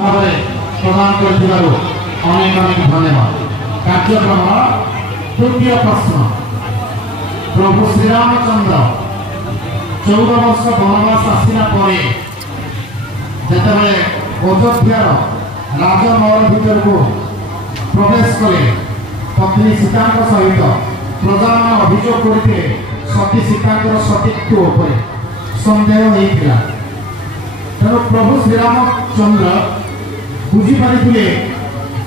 भाव प्रदान कर अनेक अनेक धन्यवाद। कार्यक्रम तृतीय प्रश्न प्रभु श्रीरामचंद्र 14 वर्ष वनवास आसला जिते अयोध्यार राजमहल भीतर को प्रवेश कले पत्नी सीता सहित प्रजा मान अभियोग करते सती सीता सतीत्व उपर सन्देह होता तेणु प्रभु श्रीरामचंद्र बुझीपारे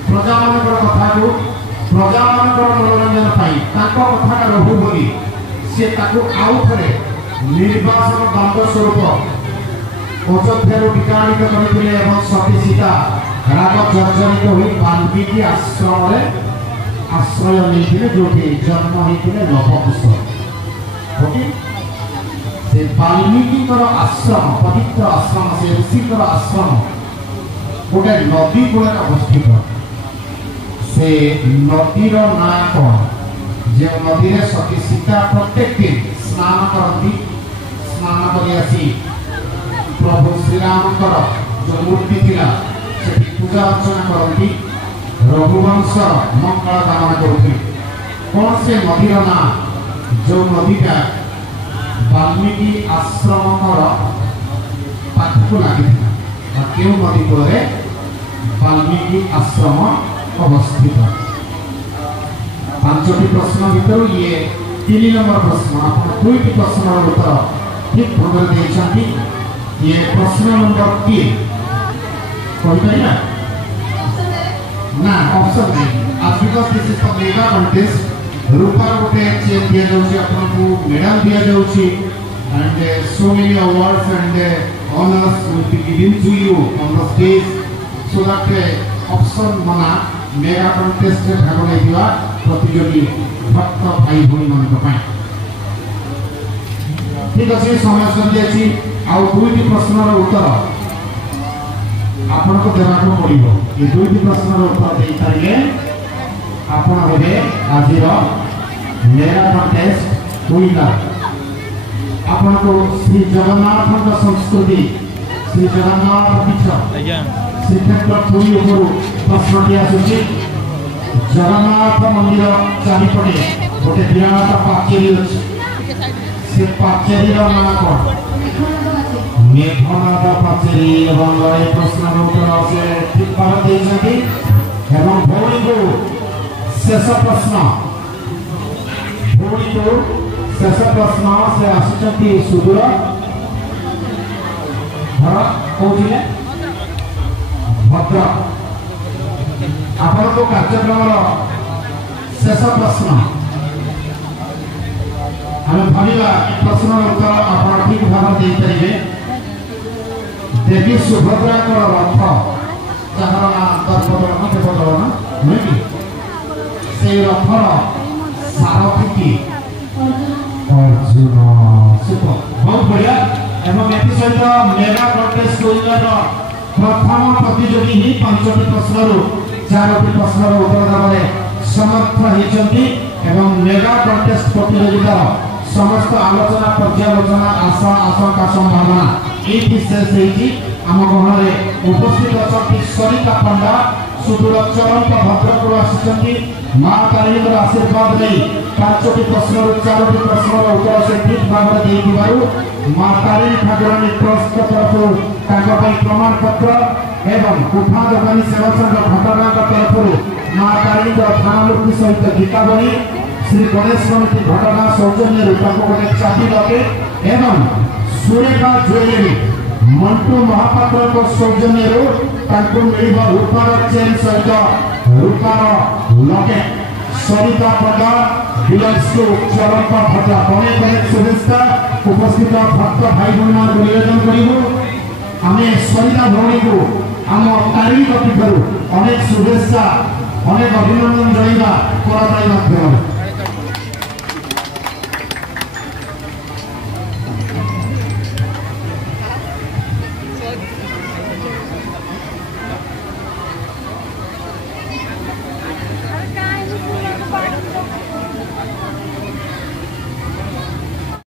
प्रजा मान कथा को प्रजा मान मनोरंजन कथा रहू बोली सी आउ थे निर्वासन दंड स्वरूप अयोध्या विताड़ित करते सती सीता राग जर्जरित हो वाल्मीकि आश्रम आश्रय नहीं जो जन्म होते लवकुश से वाल्मीकि आश्रम पवित्र आश्रम से ऋषि आश्रम गोटे नदी कूल अवस्थित से नदीर ना कौन जो नदी में सती सीता प्रत्येक दिन स्नान करती स्नान कर प्रभु श्रीराम जो मूर्ति थिला से पूजा अर्चना करती रघुवंश मंगल कामना करती कौन से नदीर ना जो नदीटा वाल्मीकि आश्रम पाखक लगी क्यों नदी कूल वाल्मीकि आश्रम अवस्थित। 5टी प्रश्न भर ये 3 नंबर प्रश्न आप 2टी प्रश्न उत्तर ठीक भाव देते ये प्रश्न नंबर 3 कही ना ऑप्शन नहीं आज because this is the mega contest रूपार गोटे चेक दिया जाउची आपको मेडल दिया जाउची and so many awards and honours will be given to you on the stage so that option मना मेगा कॉन्टेस्ट रे भाग लेथिबा प्रतियोगी भक्त भाई भई मन ठीक अच्छे समय सरी जाइए आउ 2टी प्रश्न उत्तर आपन को देना पड़ो ये 2टी प्रश्न उत्तर दे पारे आपन हेबे आजिर मेगा कॉन्टेस्ट विनर। आपन को श्री जगन्नाथ संस्कृति श्री जगन्नाथ पीठ श्रीक्षेत्र पुरी उपरू प्रश्नटी आसुची जगन्नाथ मंदिर चारिपटे गोटे विराट पाचेरी अच्छी से पाचेरी ना कौन मेघनाथ पाचेरी प्रश्न उत्तर से ठीक भाव देती भौणी को शेष प्रश्न भौणी को शेष प्रश्न से आसुचंती सुदूर घर कौन भद्रक आपको कार्यक्रम शेष प्रश्न हमें भाविबा प्रश्न उत्तर आप ठीक भाव दे पारे देवी सुभद्रा रथ जार ना दर्पदलन देवदलन नुहे कि से रथर सारथी की अर्जुन सुपर बहुत बढ़िया एवं एथि सहित मेगा कॉन्टेस्ट विनर प्रथम प्रतियोगी ही 5टी प्रश्न 4टी प्रश्न उत्तर देवारे समर्थ होती एवं मेगा कॉन्टेस्ट प्रतियोगिता समस्त आलोचना पर्यालोचना आशा आशंका संभावना ये शेष होती आम गहन उपस्थित अच्छा सरिता पंडा सुदूर चरंत भद्रक आसी माँ तारी आशीर्वाद नहीं 5टी प्रश्न 4टी प्रश्न उत्तर से ठीक भाव दे माँ तारी ठाकुराणी ट्रस्ट तरफ प्रमाण पत्र एवं गुफा दোकानी सेवा संघ घटना तरफ माँ तारी थानामूर्ति सहित गीतावली श्री गणेश समिति घटना सौजन्य गोटे चाबी लॉकेट एवं सुरेखा ज्वेलरी मंटू महापात्र सौजन्य रूपार चेन सहित रूपार locket Sarita Panda belongs to चरंत भद्रक अनेक अनेक शुभेच्छा उपस्थित भक्त भाई बहन को निवेदन करूँ आम सरिता भौणी को आम तारी पीठर अनेक शुभेच्छा अनेक अभिनंदन जनाइबा माध्यम